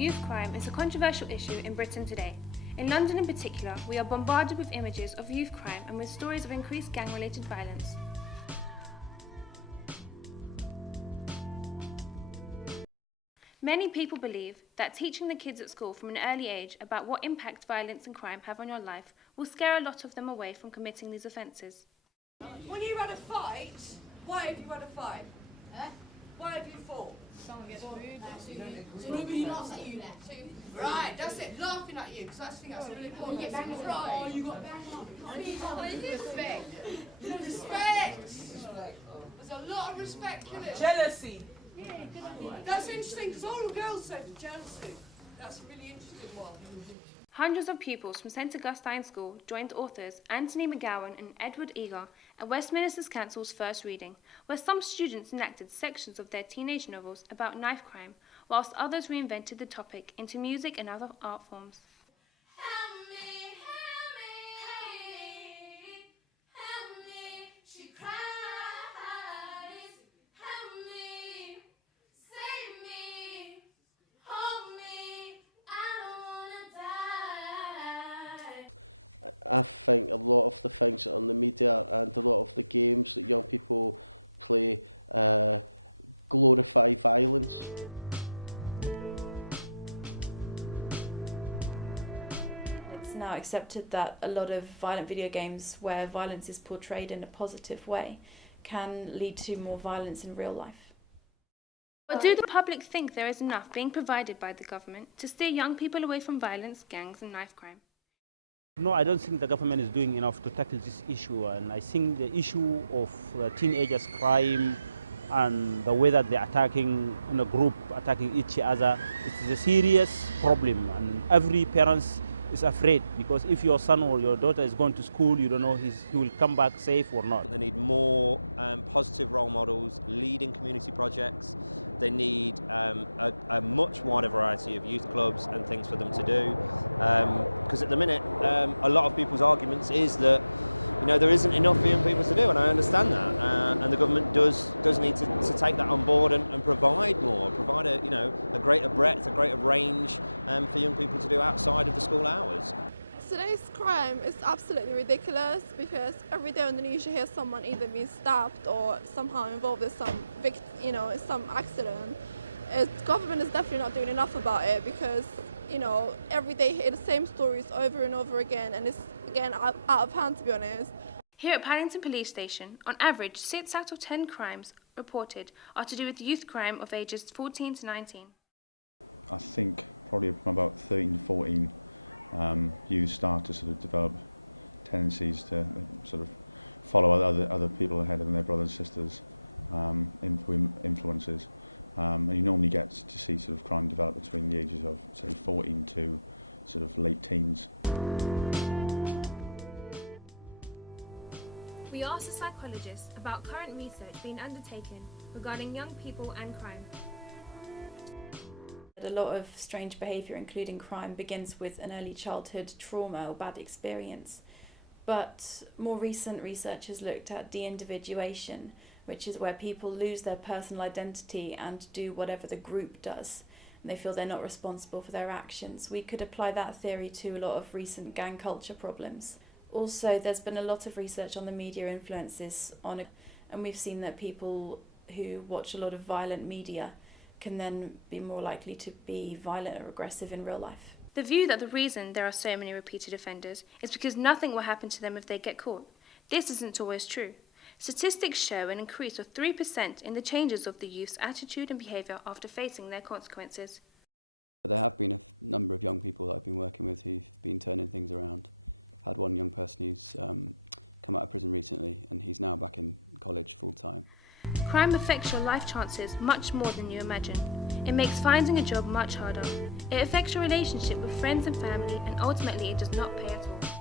Youth crime is a controversial issue in Britain today. In London in particular, we are bombarded with images of youth crime and with stories of increased gang-related violence. Many people believe that teaching the kids at school from an early age about what impact violence and crime have on your life will scare a lot of them away from committing these offences. When you had a fight, why have you had a fight? Why have you fought? So nobody laughs at you then? Right, that's it, laughing at you, because I think that's really important. You get banged up. Oh, you got banged up. Respect! There's a lot of respect in it. Jealousy. That's interesting, because all the girls said jealousy. That's a really interesting one. Hundreds of pupils from St Augustine School joined authors Anthony McGowan and Edward Eager at Westminster Council's first reading, where some students enacted sections of their teenage novels about knife crime, whilst others reinvented the topic into music and other art forms. I think a lot of the things on the media and a lot of the games that young people play glorify violence. It's now accepted that a lot of violent video games where violence is portrayed in a positive way can lead to more violence in real life. But do the public think there is enough being provided by the government to steer young people away from violence, gangs and knife crime? No, I don't think the government is doing enough to tackle this issue, and I think the issue of teenagers' crime and the way that they're attacking in a group, attacking each other, it is a serious problem, and every parent is afraid, because if your son or your daughter is going to school, you don't know he will come back safe or not. They need more positive role models, leading community projects. They need a much wider variety of youth clubs and things for them to do. Because at the minute, a lot of people's arguments is that there isn't enough for young people to do, and I understand that. And the government does need to take that on board and provide more, provide a greater breadth, a greater range for young people to do outside of the school hours. Today's crime is absolutely ridiculous, because every day on the news you hear someone either being stabbed or somehow involved in some accident. The government is definitely not doing enough about it, because every day you hear the same stories over and over again, and it's again out of hand, to be honest. Here at Paddington Police Station, on average 6 out of 10 crimes reported are to do with youth crime of ages 14 to 19. I think probably from about 13 to 14, youth start to sort of develop tendencies to sort of follow other people ahead of them, their brothers and sisters, influences. And you normally get to see sort of crime develop between the ages of, say, 14 to sort of late teens. We asked a psychologist about current research being undertaken regarding young people and crime. A lot of strange behaviour, including crime, begins with an early childhood trauma or bad experience. But more recent research has looked at de-individuation, which is where people lose their personal identity and do whatever the group does, and they feel they're not responsible for their actions. We could apply that theory to a lot of recent gang culture problems. Also, there's been a lot of research on the media influences and we've seen that people who watch a lot of violent media can then be more likely to be violent or aggressive in real life. The view that the reason there are so many repeated offenders is because nothing will happen to them if they get caught. This isn't always true. Statistics show an increase of 3% in the changes of the youth's attitude and behaviour after facing their consequences. There have been a number of young people that I've been working with who've been turning things around. I've had one young person who's come out of prison recently, and he's now back in college full-time. Crime affects your life chances much more than you imagine. It makes finding a job much harder. It affects your relationship with friends and family, and ultimately it does not pay at all.